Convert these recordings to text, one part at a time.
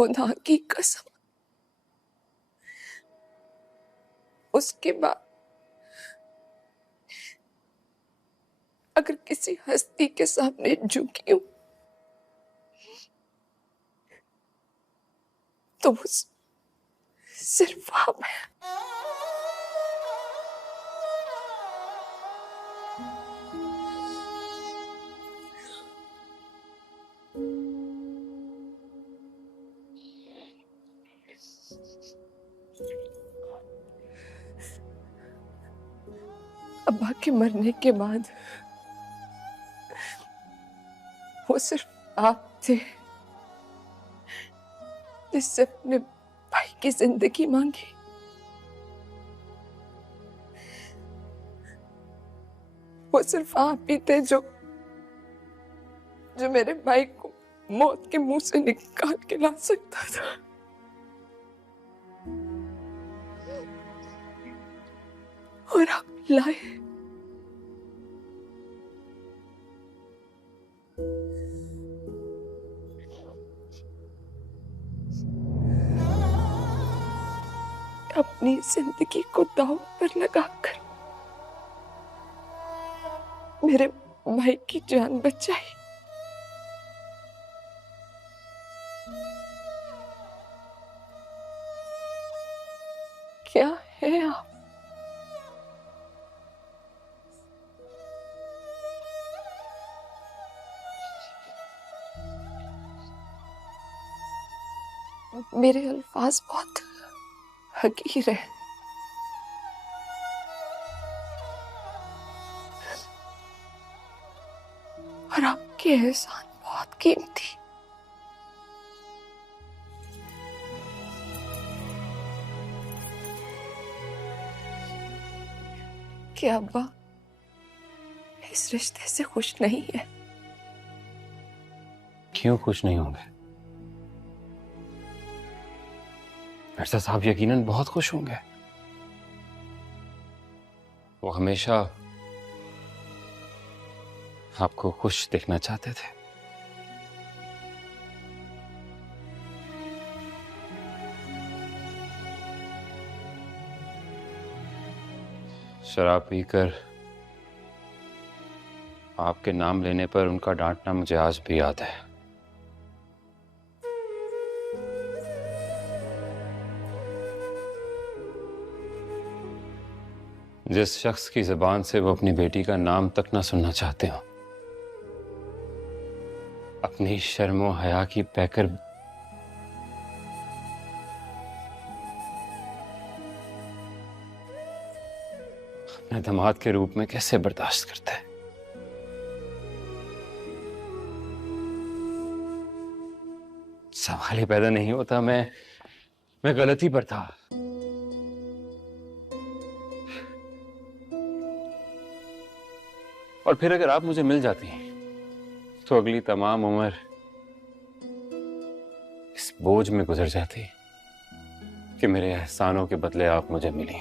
खुदा की कसम, उसके बाद अगर किसी हस्ती के सामने झुकी हूं तो वो सिर्फ आप है। अब्बा के मरने के बाद वो सिर्फ आप थे जिससे अपने भाई की जिंदगी मांगी। वो सिर्फ आप ही थे जो मेरे भाई को मौत के मुंह से निकाल के ला सकता था। और आप लाए। अपनी जिंदगी को दांव पर लगाकर मेरे भाई की जान बचाई। क्या है आप? मेरे अल्फाज बहुत हकीर है। और आपके एहसान बहुत कीमती। क्या अब्बा इस रिश्ते से खुश नहीं है? क्यों खुश नहीं होंगे? मिर्जा साहब यकीनन बहुत खुश होंगे। वो हमेशा आपको खुश देखना चाहते थे। शराब पीकर आपके नाम लेने पर उनका डांटना मुझे आज भी याद है। जिस शख्स की जुबान से वो अपनी बेटी का नाम तक ना सुनना चाहते हो, अपनी शर्मो हया की पैकर अपने दामाद के रूप में कैसे बर्दाश्त करते हैं? सवाल ही पैदा नहीं होता। मैं गलती पर था। और फिर अगर आप मुझे मिल जाती तो अगली तमाम उम्र इस बोझ में गुजर जाती कि मेरे एहसानों के बदले आप मुझे मिली।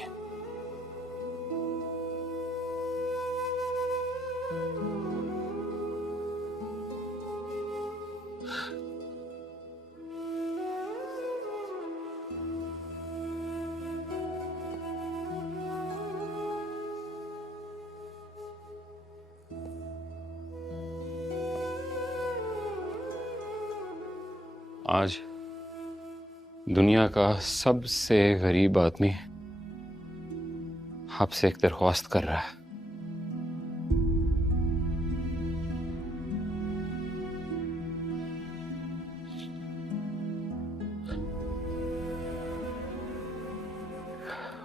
आज दुनिया का सबसे गरीब आदमी आपसे एक दरख्वास्त कर रहा है।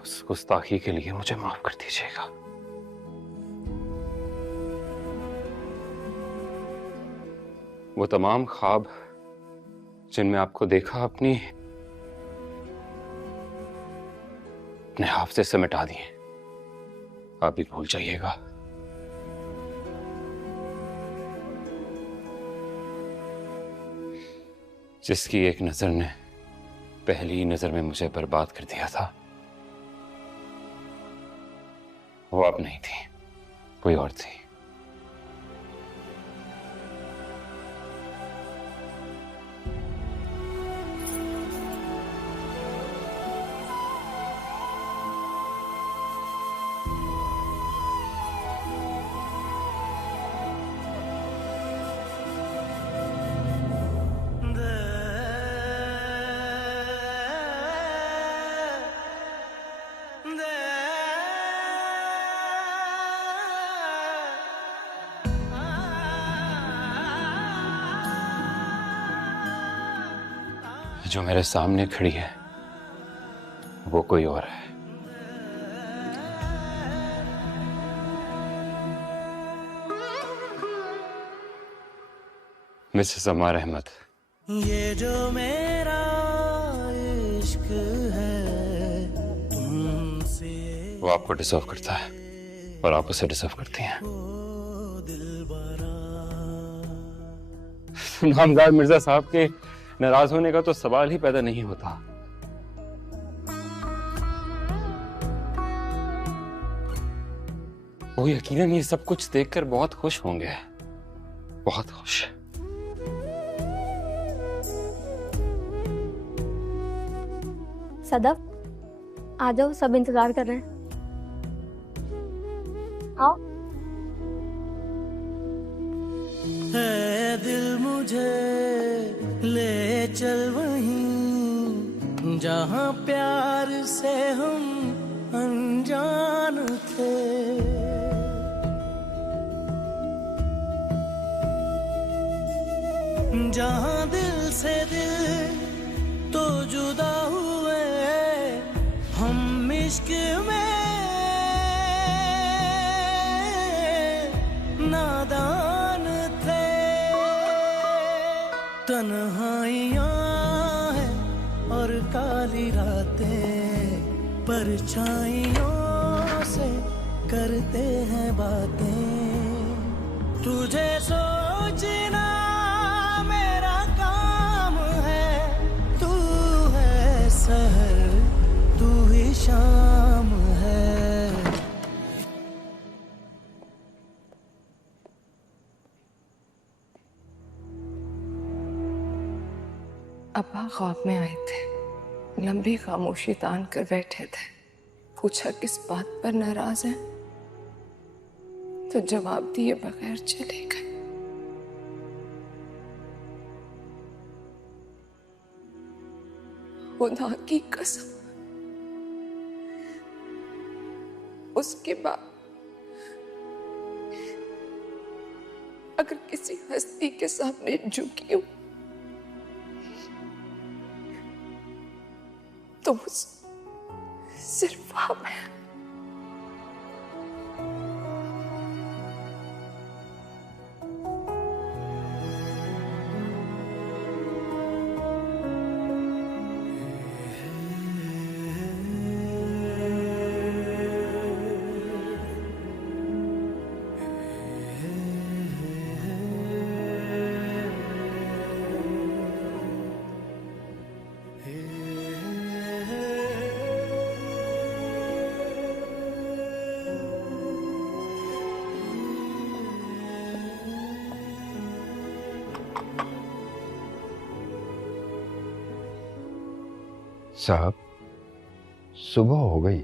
उस गुस्ताखी के लिए मुझे माफ कर दीजिएगा। वो तमाम ख्वाब जिनमें आपको देखा अपने हाफिज़े से मिटा दिए, आप भी भूल जाइएगा। जिसकी एक नजर ने पहली नजर में मुझे बर्बाद कर दिया था, वो आप नहीं थी, कोई और थी। जो मेरे सामने खड़ी है वो कोई और है। मिसेस अमार अहमद। ये जो मेरा इश्क है तुमसे, वो आपको डिजर्व करता है और आप उसे डिजर्व करती हैं। नामदार मिर्जा साहब के नाराज होने का तो सवाल ही पैदा नहीं होता। वो यकीनन ये सब कुछ देखकर बहुत खुश होंगे, बहुत खुश। सदफ, आ जाओ, सब इंतजार कर रहे हैं। आओ। है दिल मुझे ले चल वहीं जहां प्यार से हम अनजान थे। जहां दिल से दिल तो जुदा हुए हम इश्क में नादान थे। तन्हाइयां है और काली रातें, परछाइयों से करते हैं बातें। तुझे सोचना मेरा काम है, तू है सहर तू ही शाम है। अब्बा ख्वाब में आए थे, लंबी खामोशी तान कर बैठे थे। पूछा किस बात पर नाराज हैं, तो जवाब दिए बगैर चले गए। खुदा की कसम, उसके बाद अगर किसी हस्ती के सामने झुकी हूं तो सिर्फ आप हैं। साहब, सुबह हो गई।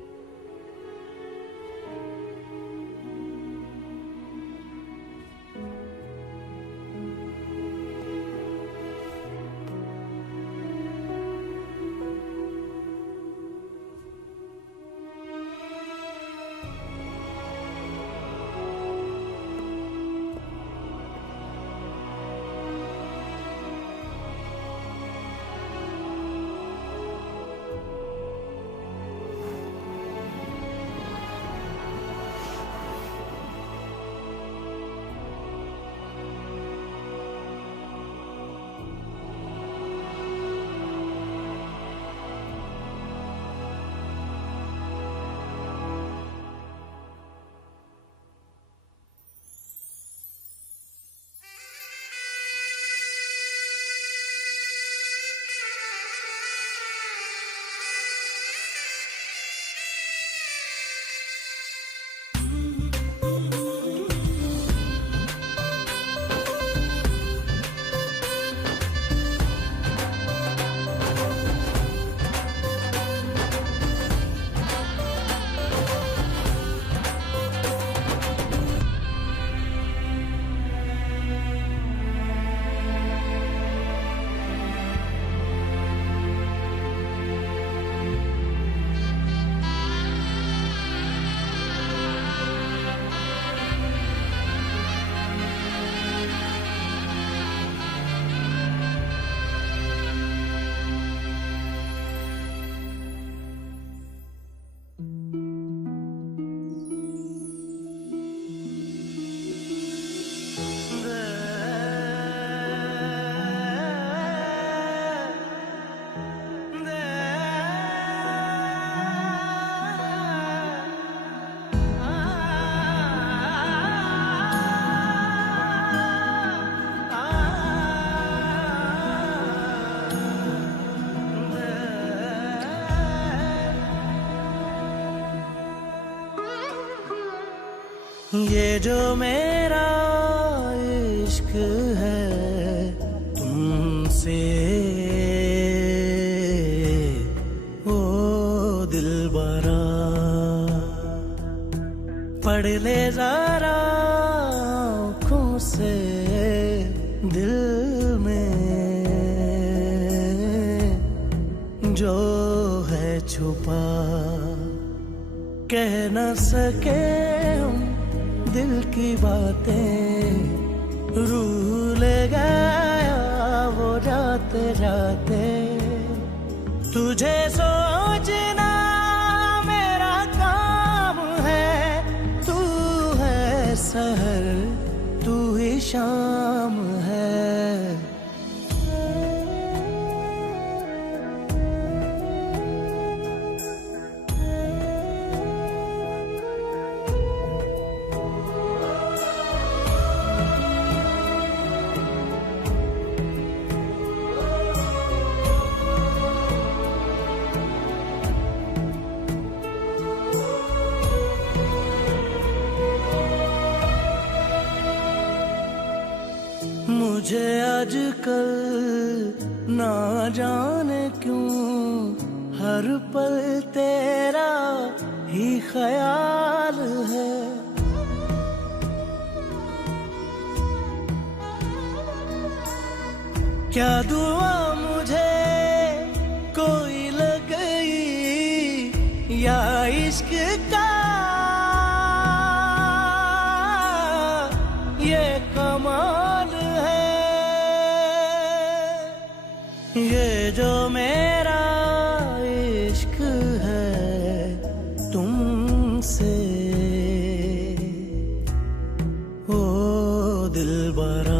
ये जो मेरा इश्क है तुमसे, ओ दिलबरा पढ़ ले जरा आँखों से दिल में जो है छुपा, कह न सके हम दिल की बातें, रूह ले गया वो जाते जाते। तुझे सोचना मेरा काम है, तू है सहर तू ही शाम है। मुझे आजकल ना जाने क्यों हर पल तेरा ही ख्याल है। क्या दुआ मुझे कोई लग गई या इश्क का ये कमाल है। ये जो मेरा इश्क है तुमसे, ओ दिलबरा।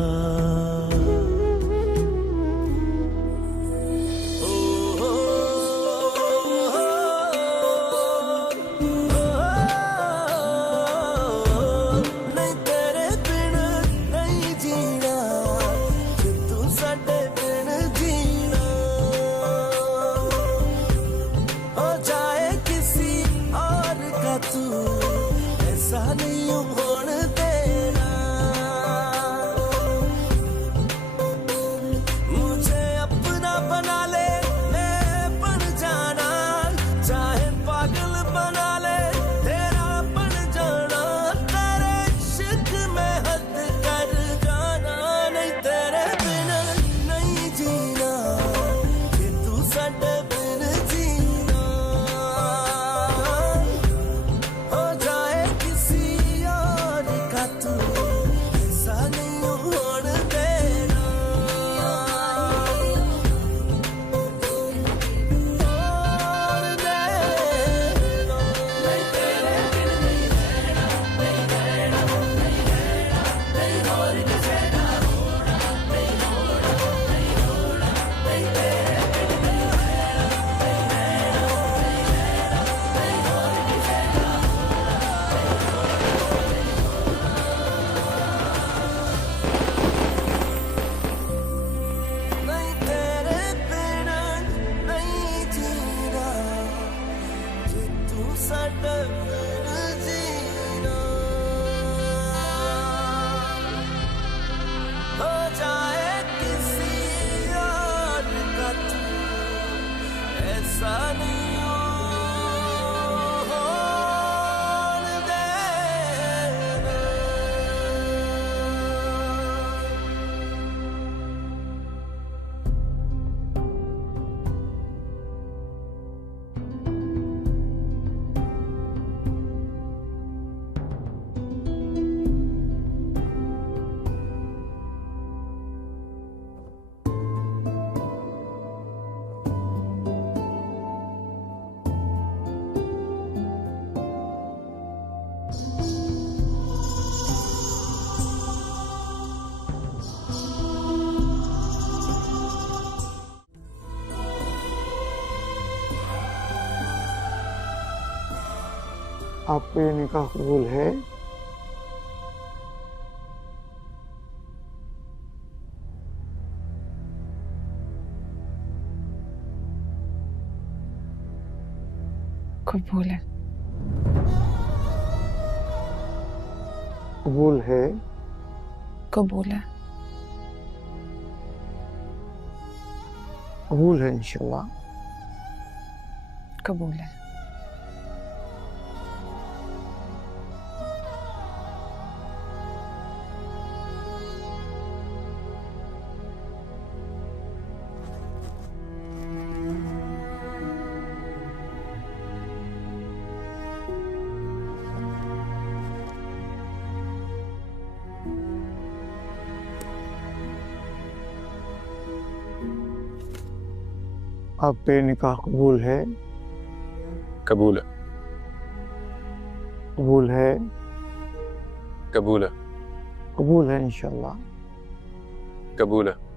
आपको ये निकाह कबूल है? कबूल है। कबूल है। कबूल है। कबूल है इंशाल्लाह। कबूल है। आप पे निकाह कबूल है। कबूल है। कबूल है। कबूल है। कबूल है इंशाल्लाह। कबूल है।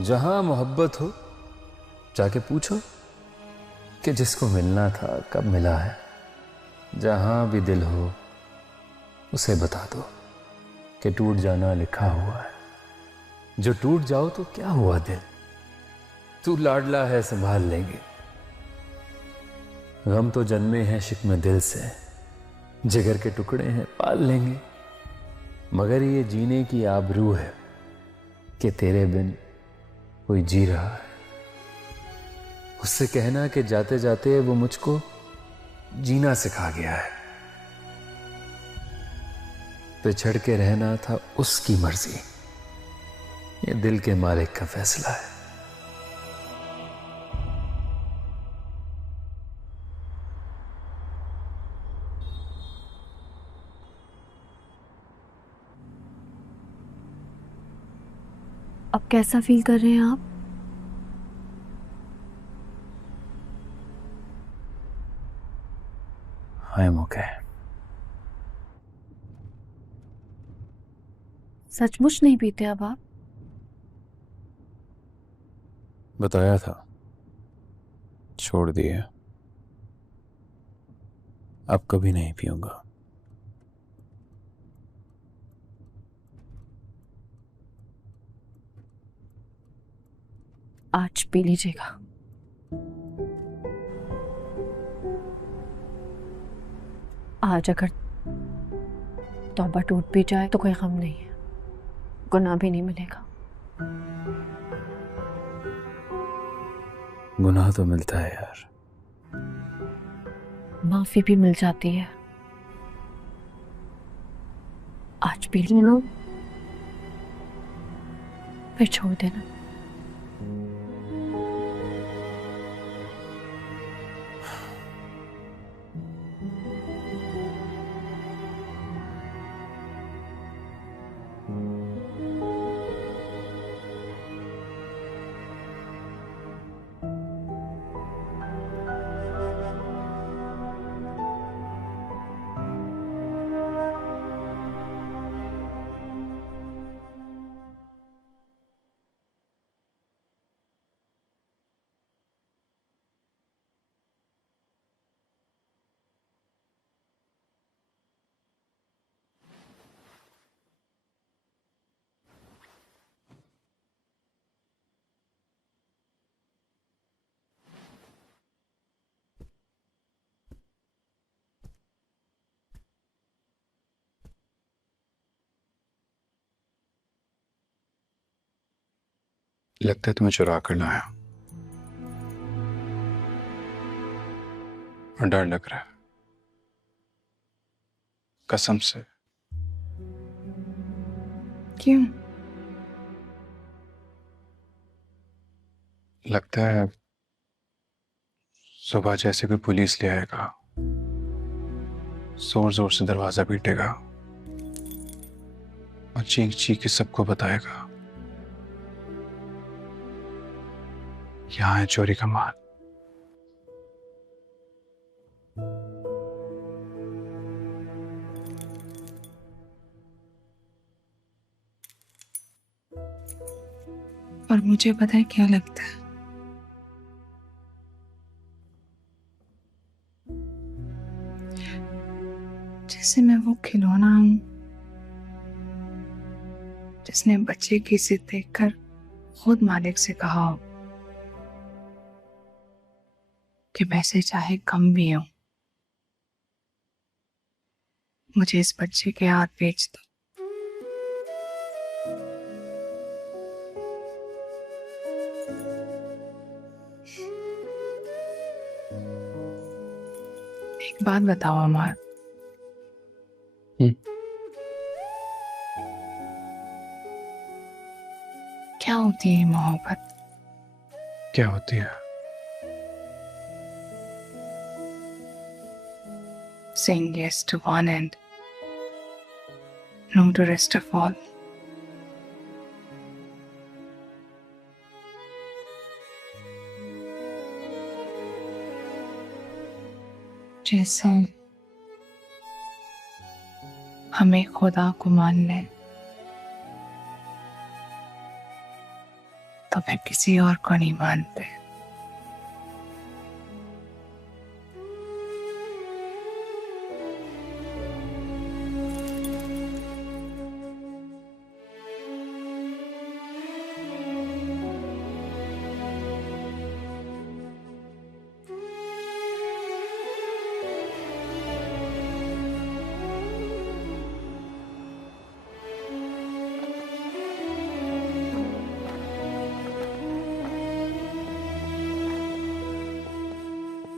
जहां मोहब्बत हो जाके पूछो कि जिसको मिलना था कब मिला है। जहां भी दिल हो उसे बता दो कि टूट जाना लिखा हुआ है। जो टूट जाओ तो क्या हुआ दिल, तू लाडला है संभाल लेंगे। गम तो जन्मे हैं शिकमे दिल से, जिगर के टुकड़े हैं पाल लेंगे। मगर ये जीने की आबरू है कि तेरे बिन कोई जी रहा है। उससे कहना कि जाते जाते वो मुझको जीना सिखा गया है। पिछड़ के रहना था उसकी मर्जी, ये दिल के मालिक का फैसला है। अब कैसा फील कर रहे हैं आप? I am okay. सचमुच नहीं पीते अब आप? बताया था, छोड़ दिए। अब कभी नहीं पीऊंगा। आज पी लीजिएगा। आज अगर तौबा टूट भी जाए तो कोई गम नहीं है, गुनाह भी नहीं मिलेगा। गुनाह तो मिलता है यार। माफी भी मिल जाती है। आज पी लेना, फिर छोड़ देना। लगता है तुम्हें चुरा कर लाया और डर लग रहा है, कसम से। क्यों? लगता है सुबह जैसे कोई पुलिस ले आएगा, जोर जोर से दरवाजा पीटेगा और चीख चीख के सबको बताएगा यहां है चोरी का माल। और मुझे पता है क्या लगता है। जैसे मैं वो खिलौना हूं जिसने बच्चे की जिद देखकर खुद मालिक से कहा हो कि पैसे चाहे कम भी हो, मुझे इस बच्चे के हाथ बेच दो। एक बात बताओ अमर, क्या होती है मोहब्बत? क्या होती है? Saying yes to one and no to rest of all. जैसे हमें खुदा को मान लें तो फिर किसी और को नहीं मानते।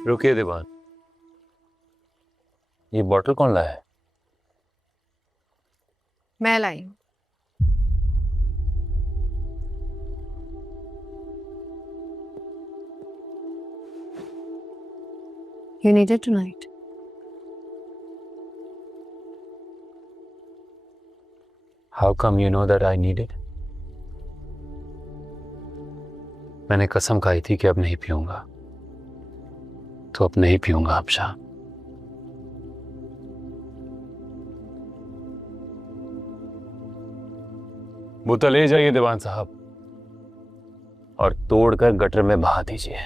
रुकिए दीवान, ये बॉटल कौन लाया है? मैं लाई हूँ। You need it tonight. How come you know that I need it? मैंने कसम खाई थी कि अब नहीं पीऊंगा, तो अब नहीं पीऊंगा अफशा। बोतल ले जाइए दीवान साहब और तोड़कर गटर में बहा दीजिए।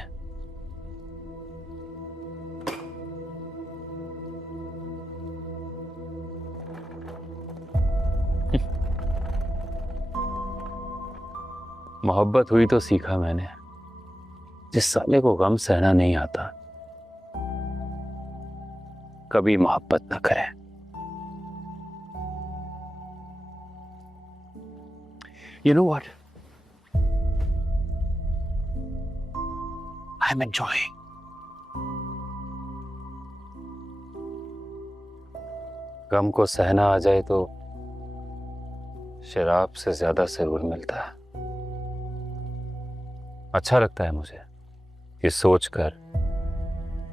मोहब्बत हुई तो सीखा मैंने, जिस साले को गम सहना नहीं आता कभी मोहब्बत न करे। You know what? I'm enjoying. गम को सहना आ जाए तो शराब से ज्यादा सुरूर मिलता है। अच्छा लगता है मुझे ये सोचकर,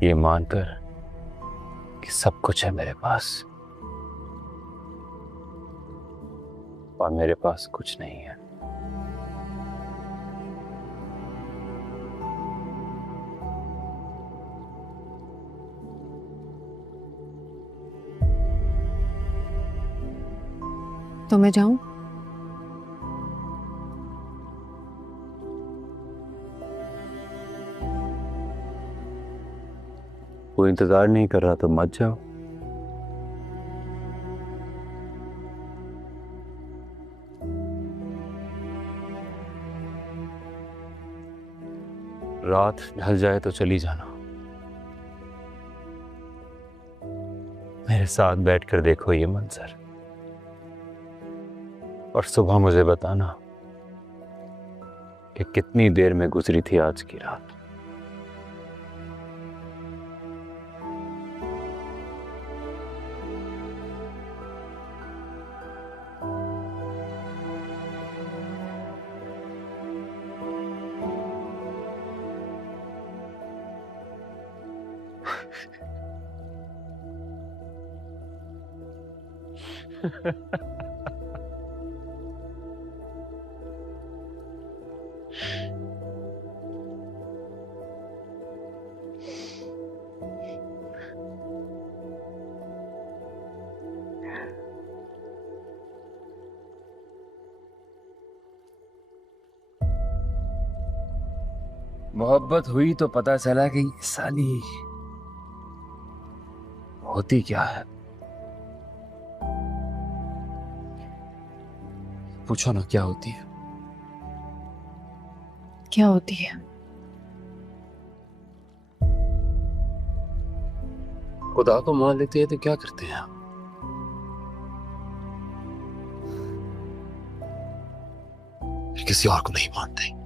ये मानकर कि सब कुछ है मेरे पास और मेरे पास कुछ नहीं है। तो मैं जाऊं? कोई इंतजार नहीं कर रहा तो मत जाओ। रात ढल जाए तो चली जाना। मेरे साथ बैठकर देखो ये मंजर और सुबह मुझे बताना कि कितनी देर में गुजरी थी आज की रात। मोहब्बत हुई तो पता चला कि साली होती क्या है। पूछो ना क्या होती है। क्या होती है? खुदा को मान लेते हैं तो क्या करते हैं आप? किसी और को नहीं मानते।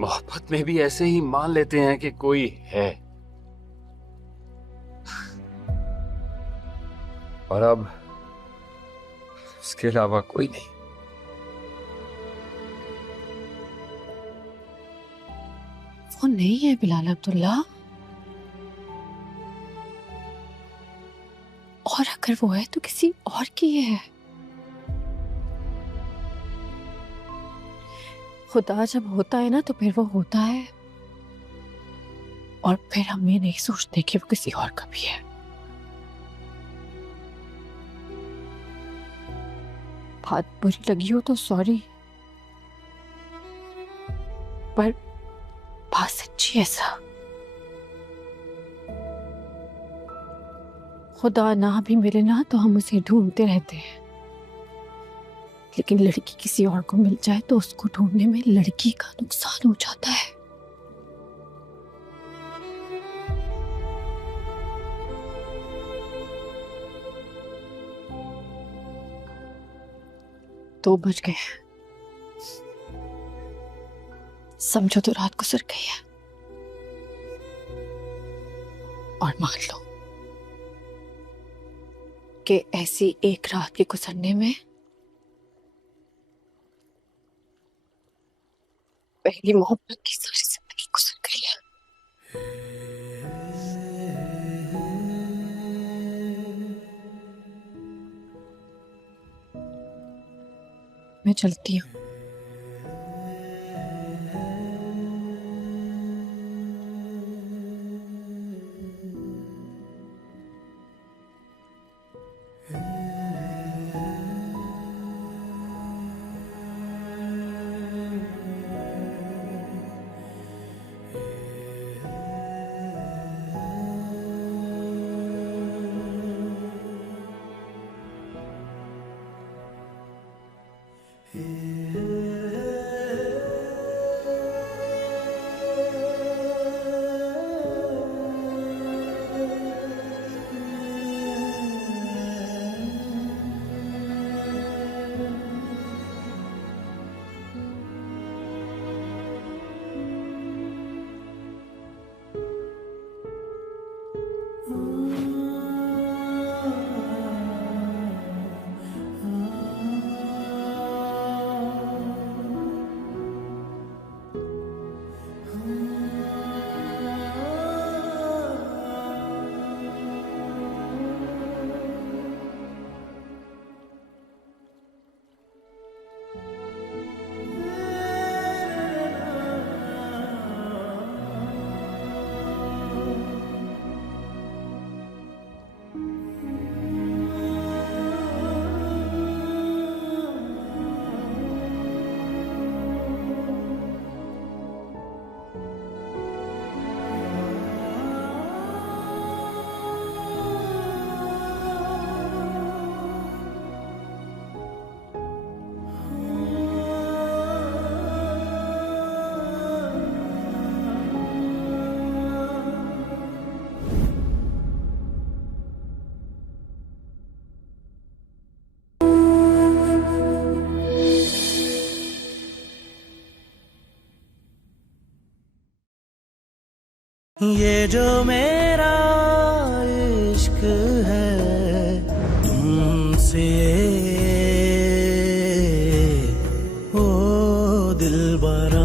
मोहब्बत में भी ऐसे ही मान लेते हैं कि कोई है, और अब उसके अलावा कोई नहीं। वो नहीं है बिलाल अब्दुल्ला, और अगर वो है तो किसी और की है। खुदा जब होता है ना तो फिर वो होता है, और फिर हम ये नहीं सोचते कि वो किसी और का भी है। बात बुरी लगी हो तो सॉरी, पर बात सच्ची है सा। खुदा ना भी मिले ना तो हम उसे ढूंढते रहते हैं, लेकिन लड़की किसी और को मिल जाए तो उसको ढूंढने में लड़की का नुकसान हो जाता है। तो बज गए, समझो तो रात गुजर गई है, और मान लो कि ऐसी एक रात के गुजरने में पहली मोहब्बत की सारी जिंदगी गुजर गई है। मैं चलती हूँ। ये जो मेरा इश्क है तुमसे, ओ दिलबरा।